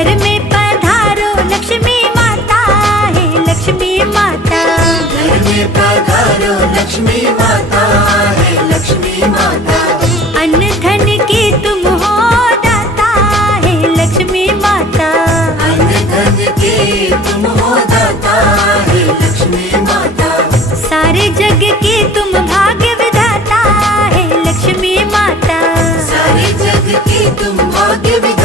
घर में पधारो लक्ष्मी माता है लक्ष्मी माता। घर में पधारो लक्ष्मी माता है लक्ष्मी माता। अन्न धन की तुम हो दाता है लक्ष्मी माता। अन्न धन की तुम हो दाता है लक्ष्मी माता। सारे जग की तुम भाग्य विधाता है लक्ष्मी माता। सारे जग की तुम भाग्य विधाता